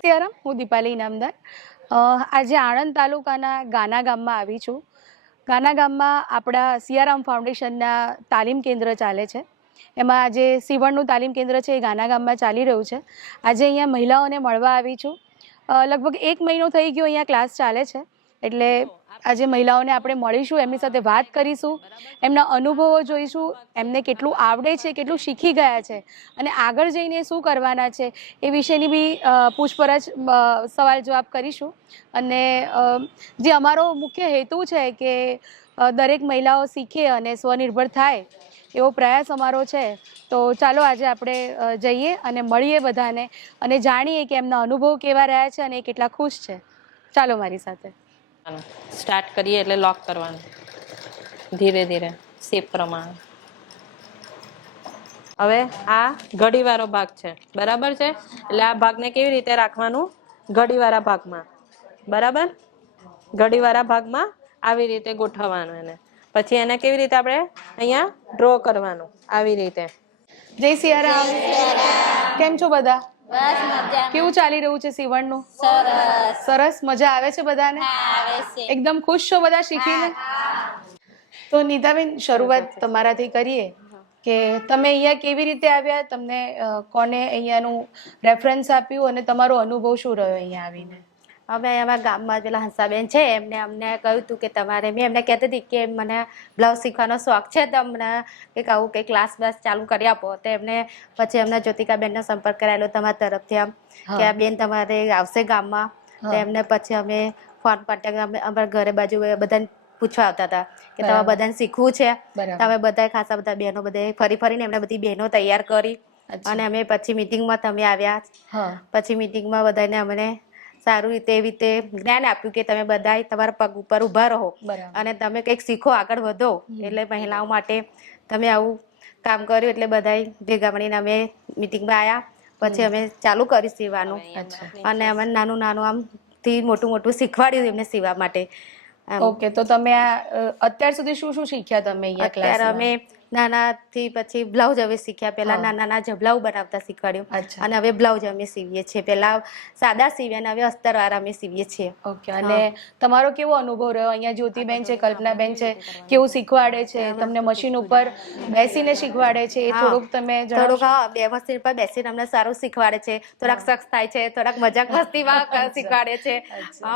નમસ્કાર, હું દીપાલી ઇનામદાર. આજે આણંદ તાલુકાના ગાના ગામમાં આવી છું. ગાના ગામમાં આપણા સિયારામ ફાઉન્ડેશનના તાલીમ કેન્દ્ર ચાલે છે. એમાં આજે સીવણનું તાલીમ કેન્દ્ર છે એ ગાના ગામમાં ચાલી રહ્યું છે. આજે અહીંયા મહિલાઓને મળવા આવી છું. લગભગ 1 મહિનો થઈ ગયો અહીંયા ક્લાસ ચાલે છે. એટલે આજે મહિલાઓને આપણે મળીશું, એમની સાથે વાત કરીશું, એમના અનુભવો જોઈશું, એમને કેટલું આવડે છે, કેટલું શીખી ગયા છે અને આગળ જઈને શું કરવાના છે એ વિશેની બી પૂછપરછ, સવાલ જવાબ કરીશું. અને જે અમારો મુખ્ય હેતુ છે કે દરેક મહિલાઓ શીખે અને સ્વનિર્ભર થાય એવો પ્રયાસ અમારો છે. તો ચાલો આજે આપણે જઈએ અને મળીએ બધાને અને જાણીએ કે એમના અનુભવ કેવા રહ્યા છે અને એ કેટલા ખુશ છે. ચાલો મારી સાથે. સ્ટાર્ટ કરીએ એટલે લોક કરવાનું ધીરે ધીરે શેપ પ્રમાણે. હવે આ ઘડીવાળો ભાગ છે, બરાબર છે? એટલે આ ભાગને કેવી રીતે રાખવાનું? ઘડીવાળા ભાગમાં, બરાબર? ઘડીવાળા ભાગમાં આવી રીતે ગોઠવવાનું એને. પછી એને કેવી રીતે આપણે અહીંયા ડ્રો કરવાનું, આવી રીતે. જય સિયારામ. કેમ છો બધા? કેવું ચાલી રહ્યું છે સીવણનું? સરસ. મજા આવે છે બધાને? એકદમ ખુશ છો બધા શીખીને? તો નીતાબેન, શરૂઆત તમારાથી કરીએ કે તમે અહીંયા કેવી રીતે આવ્યા, તમને કોને અહીંયાનું રેફરન્સ આપ્યું અને તમારો અનુભવ શું રહ્યો અહીંયા આવીને? અમે અમારા ગામમાં પેલા હંસાબેન છે, એમને અમને કહ્યું હતું કે તમારે, મેં એમને કહેતી હતી કે મને બ્લાઉઝ શીખવાનો શોખ છે, તો અમને કંઈક આવું કંઈક ક્લાસ બ્લાસ ચાલુ કરી આપો. તો એમને પછી એમને જ્યોતિકાબેનનો સંપર્ક કરાયેલો તમારા તરફથી, આમ કે આ બેન તમારે આવશે ગામમાં. તો એમને પછી અમે ફોન કોન્ટેક્ટ, અમારા ઘરે બાજુ બધાને પૂછવા આવતા હતા કે તમારે બધાને શીખવું છે. તમે બધા ખાસા બધા બહેનો બધે ફરીને એમને બધી બહેનો તૈયાર કરી અને અમે પછી મિટિંગમાં તમે આવ્યા. પછી મિટિંગમાં બધાને અમને સારું રીતે એવી રીતે જ્ઞાન આપ્યું કે તમે બધા તમારા પગ ઉપર ઊભા રહો અને તમે કંઈક શીખો, આગળ વધો. એટલે મહિલાઓ માટે તમે આવું કામ કર્યું. એટલે બધા ભેગા મળીને અમે મિટિંગમાં આવ્યા. પછી અમે ચાલુ કરી સીવાનું અને અમે નાનું નાનું આમથી મોટું શીખવાડ્યું એમને સીવા માટે. ઓકે, તો તમે અત્યાર સુધી શું શું શીખ્યા તમે અહીંયા ક્લાસમાં? અત્યારે અમે નાનાથી પછી બ્લાઉઝ હવે શીખ્યા. પહેલા નાના જબલાઓ બનાવતા શીખવાડ્યું અને હવે બ્લાઉઝ અમે સીવીએ છીએ. પહેલા સાદા સીવ્યા અને હવે અસ્તરવાળા અમે સીવીએ છીએ. ઓકે. અને તમારો કેવો અનુભવ રહ્યો? અહીંયા જ્યોતિબેન છે, કલ્પનાબેન છે, કેવું શીખવાડે છે? તમને મશીન ઉપર બેસીને શીખવાડે છે એ થોડુંક તમે જણાવો. થોડુંક બે મશીન પર બેસીને અમને સારું શીખવાડે છે. થોડાક શખ્સ થાય છે, થોડાક મજાક મસ્તીમાં શીખવાડે છે.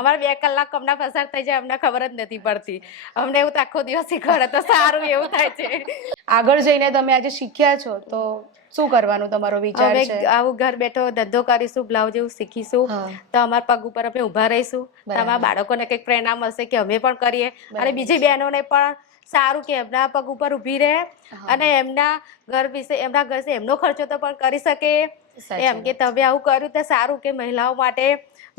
અમારે 2 કલાક કમના પસાર થઈ જાય અમને ખબર જ નથી પડતી. અમને એવું આખો દિવસ શીખવાડે તો સારું એવું થાય છે. આગળ જઈને તમે આજે શીખ્યા છો તો શું કરવાનું તમારો વિચાર છે? આવું ઘર બેઠો ધંધો કરીશું, બ્લાઉઝ એવું શીખીશું તો અમારા પગ ઉપર અમે ઊભા રહીશું. તમારા બાળકોને કંઈક પ્રેરણા મળશે કે અમે પણ કરીએ અને બીજી બહેનોને પણ સારું કે એમના પગ ઉપર ઊભી રહે અને એમના ઘર વિશે એમનો ખર્ચો તો પણ કરી શકે. એમ કે તમે આવું કર્યું તો સારું કે મહિલાઓ માટે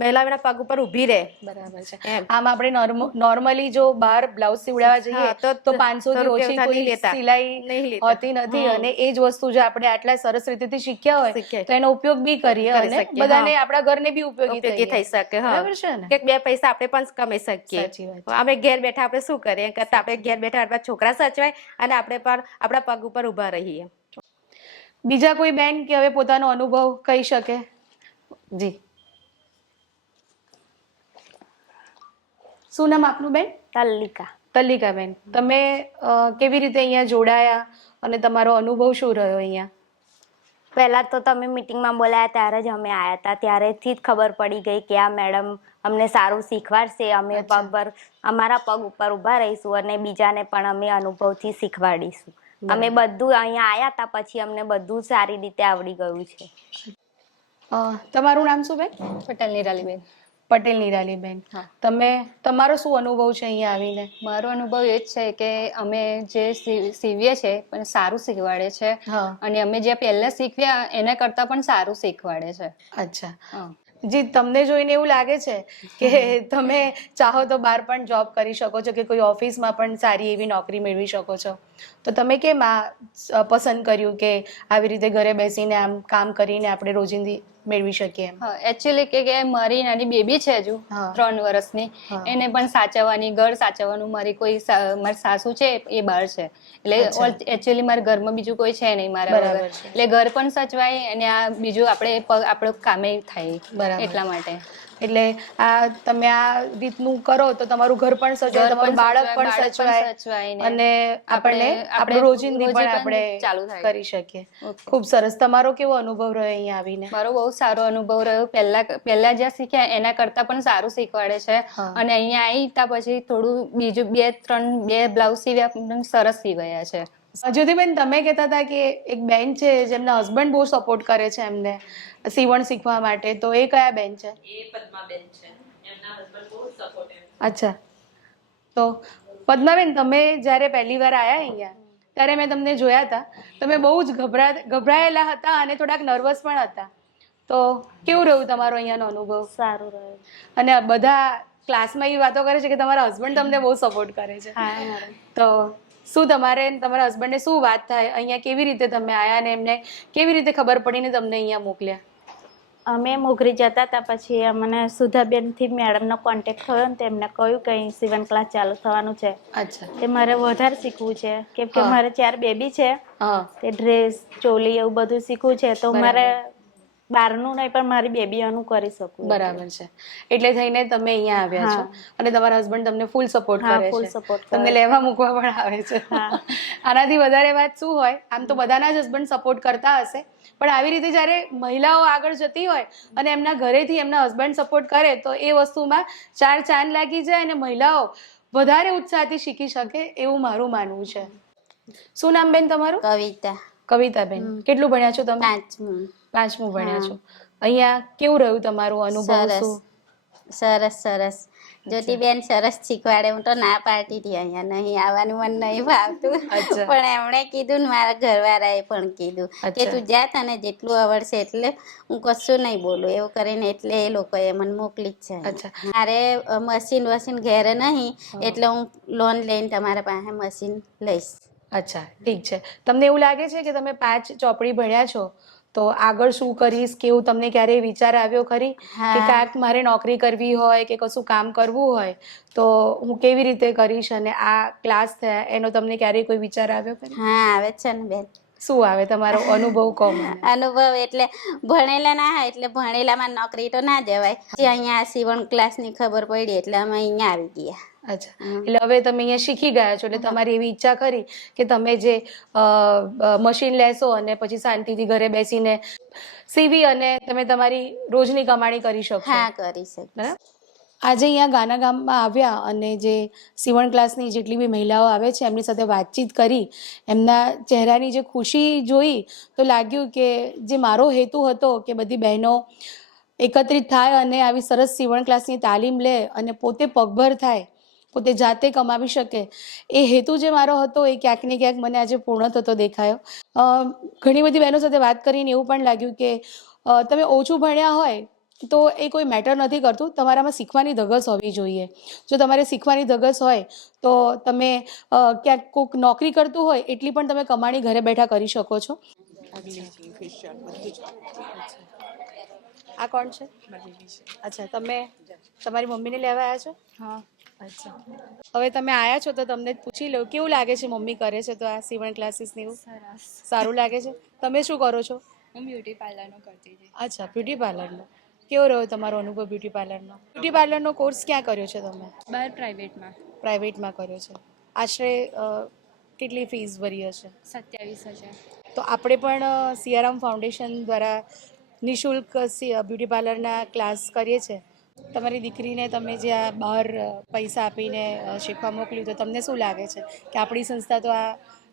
મહિલાઓના પગ ઉપર ઊભી રહે. બરાબર છે. આમ આપણે નોર્મલી જો બહાર બ્લાઉઝ સીવડાવવા જઈએ તો 500 થી ઓછી કોઈ સિલાઈ હોતી નથી. અને એ જ વસ્તુ જો આપણે આટલા સરસ રીતેથી શીખ્યા હોય તો એનો ઉપયોગ બી કરીએ અને બધાને, આપણા ઘરને બી ઉપયોગી થઈ શકે. બરાબર છે ને? કે 2 પૈસા આપણે પણ કમાઈ શકીએ. અમે ઘેર બેઠા આપણે શું કરીએ કરતા આપણે ઘેર બેઠા આપણા છોકરા સચવાય અને આપણે પણ આપણા પગ ઉપર ઊભા રહીએ. બીજા કોઈ બેન કે હવે પોતાનો અનુભવ કહી શકે? જી, શું નામ આપનું બેન? તલ્લિકા. તલ્લિકાબેન, તમે કેવી રીતે અહીંયા જોડાયા અને તમારો અનુભવ શું રહ્યો અહીંયા? પહેલાં તો તમે મિટિંગમાં બોલાયા ત્યારે જ અમે આવ્યા હતા. ત્યારેથી જ ખબર પડી ગઈ કે આ મેડમ અમને સારું શીખવાડશે. અમે અમારા પગ ઉપર ઊભા રહીશું અને બીજાને પણ અમે અનુભવથી શીખવાડીશું. અમે બધું અહીંયા આવ્યા હતા પછી અમને બધું સારી રીતે આવડી ગયું છે. તમારું નામ શું બેન? પટેલ નિરાલીબેન. પટેલ નિરાલીબેન, તમારો શું અનુભવ છે અહીંયા આવીને? મારો અનુભવ એ જ છે કે અમે જે સીવીએ છે પણ સારું શીખવાડે છે અને અમે જે પહેલા શીખ્યા એના કરતા પણ સારું શીખવાડે છે. અચ્છા. જી, તમને જોઈને એવું લાગે છે કે તમે ચાહો તો બહાર પણ જોબ કરી શકો છો કે કોઈ ઓફિસમાં પણ સારી એવી નોકરી મેળવી શકો છો. તો તમે કેમ આ પસંદ કર્યું કે આવી રીતે ઘરે બેસીને આમ કામ કરીને આપણે રોજિંદી મેળવી શકીએ એમ. હા એકચ્યુઅલી કે મારી નાની બેબી છે હજુ હા. 3 વર્ષની, હા. એને પણ સાચવવાની, ઘર સાચવવાનું, મારી કોઈ મારી સાસુ છે એ બહાર છે, અચ્છા. એટલે એકચ્યુઅલી મારા ઘરમાં બીજું કોઈ છે નહીં મારા બરાબર વગર, છે. એટલે ઘર પણ સચવાય અને આ બીજું આપણું કામે થાય બરાબર. એટલા માટે. એટલે આ તમે આ રીતનું કરો તો તમારું ઘર પણ સચવાય, તમારું બાળક પણ સચવાય ને અને આપણને આપણું રોજિંદી પણ આપણે ચાલુ થાય. કરી શકીએ. Okay. ખૂબ સરસ. તમારો કેવો અનુભવ રહ્યો અહીંયા આવીને? મારો બહુ સારો અનુભવ રહ્યો. પહેલા જ્યાં શીખ્યા એના કરતા પણ સારું શીખવાડે છે. હા. અને અહીંયા આવી ત્યાં પછી થોડું બીજું 2-3 બ્લાઉઝ સીવ્યા પણ સરસ સીવાયા છે. જ્યોતિબેન, તમે કહેતા હતા કે એક બેન છે જેમના હસબન્ડ બહુ સપોર્ટ કરે છે એમને સીવણ શીખવા માટે, તો એ કયા બેન છે? એ પદ્માબેન છે, એમના હસબન્ડ બહુ સપોર્ટિવ. અચ્છા. તો પદ્માબેન, તમે જ્યારે પહેલી વાર આવ્યા અહીંયા ત્યારે મેં તમને જોયા હતા, તમે બહુ જ ગભરાયેલા હતા અને થોડાક નર્વસ પણ હતા. તો કેવું રહ્યું તમારો અહીંયાનો અનુભવ? સારું રહ્યું. અને બધા ક્લાસમાં એ વાતો કરે છે કે તમારા હસબન્ડ તમને બહુ સપોર્ટ કરે છે. હા મેડમ. તો શું તમારે તમારા હસબન્ડને શું વાત થાય, અહીંયા કેવી રીતે તમે આવ્યા ને એમને કેવી રીતે ખબર પડીને તમને અહીંયા મોકલ્યા? અમે મોગરી જતા હતા, પછી અમને સુધાબેનથી મેડમનો કોન્ટેક્ટ થયો ને તેમને કહ્યું કે અહીં સીવણ ક્લાસ ચાલુ થવાનું છે, અચ્છા. તે મારે વધારે શીખવું છે કેમ કે હા. મારે 4 બેબી છે, હા. તે ડ્રેસ ચોલી એવું બધું શીખવું છે, તો બરાબર. મારે બહારનું નહીં પણ મારી બેબીઓનું કરી શકું. બરાબર છે. એટલે થઈને તમે અહીંયા આવ્યા છો હા. અને તમારા હસબન્ડ તમને ફૂલ સપોર્ટ હા, કરે full છે, support તમને કરે લેવા મૂકવા પણ આવે છે. હા. આનાથી વધારે વાત શું હોય? આમ તો બધાના જ હસબન્ડ સપોર્ટ કરતા હશે, પણ આવી રીતે જ્યારે મહિલાઓ આગળ જતી હોય અને એમના ઘરેથી એમના હસબન્ડ સપોર્ટ કરે તો એ વસ્તુમાં 4 ચાંદ લાગી જાય અને મહિલાઓ વધારે ઉત્સાહથી શીખી શકે એવું મારું માનવું છે. શું નામ બેન તમારું? કવિતા. કવિતાબેન. કેટલું ભણ્યા છો તમે? 5મું. 5મું ભણ્યા છો. અહીંયા કેવું રહ્યું તમારું અનુભવ? સરસ. શું સરસ. જ્યોતિબેન સરસ શીખવાડે. હું તો ના પાડતી હતી, અહીંયા નહીં આવવાનું, મને નહીં ભાવતું. અચ્છા. પણ એમણે કીધું ને મારા ઘરવાળાએ પણ કીધું કે અચ્છા. તું જા, તને જેટલું આવડશે એટલે હું કશું નહીં બોલું એવું કરીને, એટલે એ લોકોએ મને મોકલી જ છે. અચ્છા. મારે મશીન ઘેરે નહીં, એટલે હું લોન લઈને તમારા પાસે મશીન લઈશ. અચ્છા, ઠીક છે. તમને એવું લાગે છે કે તમે 5 ચોપડી ભણ્યા છો તો આગળ શું કરીશ, કેવું તમને ક્યારેય વિચાર આવ્યો ખરી કે હા. કાંઈક મારે નોકરી કરવી હોય કે કશું કામ કરવું હોય તો હું કેવી રીતે કરીશ, અને આ ક્લાસ થયા એનો તમને ક્યારેય કોઈ વિચાર આવ્યો ખરી? હા, આવે છે ને બેન. શું આવે તમારો અનુભવ? કહો મને. અનુભવ એટલે ભણેલા ના હોય એટલે ભણેલામાં નોકરી તો ના જવાય. જે અહીંયા સીવણ ક્લાસની ખબર પડી એટલે અમે અહીંયા આવી ગયા. અચ્છા. એટલે હવે તમે અહીંયા શીખી ગયા છો, એટલે તમારી એવી ઈચ્છા ખરી કે તમે જે મશીન લેશો અને પછી શાંતિથી ઘરે બેસીને સીવી અને તમે તમારી રોજની કમાણી કરી શકશો? હા, કરી શકીશ. બરાબર. આજે અહીંયા ગાના ગામમાં આવ્યા અને જે સીવણ ક્લાસની જેટલી બી મહિલાઓ આવે છે એમની સાથે વાતચીત કરી, એમના ચહેરાની જે ખુશી જોઈ તો લાગ્યું કે જે મારો હેતુ હતો કે બધી બહેનો એકત્રિત થાય અને આવી સરસ સીવણ ક્લાસની તાલીમ લે અને પોતે પગભર થાય, પોતે જાતે કમાવી શકે, એ હેતુ જે મારો હતો એ ક્યાંક ને ક્યાંક મને આજે પૂર્ણ થતો દેખાયો. ઘણી બધી બહેનો સાથે વાત કરીને એવું પણ લાગ્યું કે તમે ઓછું ભણ્યા હોય તો એ કોઈ મેટર નથી કરતું, તમારામાં શીખવાની ધગસ હોવી જોઈએ. જો તમારે શીખવાની ધગસ હોય તો તમે ક્યાંક કોઈક નોકરી કરતું હોય એટલી પણ તમે કમાણી ઘરે બેઠા કરી શકો છો. આ કોણ છે? અચ્છા, તમે તમારી મમ્મીને લેવા આવ્યા છો? હા. અચ્છા. હવે તમે આવ્યા છો તો તમને પૂછી લો કેવું લાગે છે મમ્મી કરે છે તો આ સીવણ ક્લાસીસ ને એવું? સરસ. સારું લાગે છે. તમે શું કરો છો? હું બ્યુટી પાર્લરનું કરતી હતી. અચ્છા, બ્યુટી પાર્લરનો. કેવો રહ્યો તમારો અનુભવ બ્યુટી પાર્લરનો? બ્યુટી પાર્લરનો કોર્સ ક્યાં કર્યો છે તમે? બહાર પ્રાઇવેટમાં. પ્રાઇવેટમાં કર્યો છે. આશરે કેટલી ફીસ ભરી હશે? 27,000. તો આપણે પણ સિયારામ ફાઉન્ડેશન દ્વારા નિઃશુલ્ક બ્યુટી પાર્લરના ક્લાસ કરીએ છીએ. તમારી દીકરીને તમે જે આ બહાર પૈસા આપીને શીખવા મોકલ્યું તો તમને શું લાગે છે કે આપણી સંસ્થા તો આ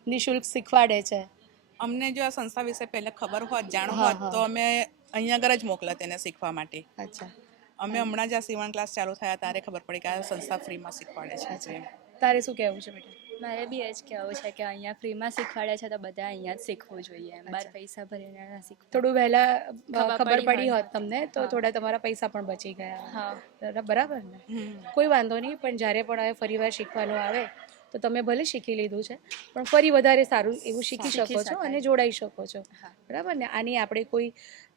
નિઃશુલ્ક શીખવાડે છે? અમને જો આ સંસ્થા વિશે પહેલા ખબર હોત, જાણ હા, હોત હા. તો અમે અહીંયા આગળ જ મોકલત એને શીખવા માટે. અચ્છા. અમે હમણાં જ આ સીવણ ક્લાસ ચાલુ થયા ત્યારે ખબર પડી કે આ સંસ્થા ફ્રીમાં શીખવાડે છે. તારે શું કહેવું છે બેટા? મારે બી એ જ કહેવું છે કે અહીંયા ફ્રીમાં શીખવાડે છે તો બધા અહીંયા જ શીખવું જોઈએ, એમ બહાર પૈસા ભરીને ના શીખવું. થોડું વહેલા ખબર પડી પડી હોત હોત તમને તો હા. થોડા તમારા પૈસા પણ બચી ગયા. હા. બરાબર ને? કોઈ વાંધો નહીં, પણ જ્યારે પણ હવે ફરીવાર શીખવાનું આવે તો તમે ભલે શીખી લીધું છે પણ ફરી વધારે સારું એવું શીખી શકો છો અને જોડાઈ શકો છો. બરાબર ને? આની આપણે કોઈ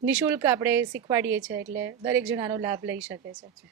નિઃશુલ્ક આપણે શીખવાડીએ છીએ એટલે દરેક જણાનો લાભ લઈ શકે છે.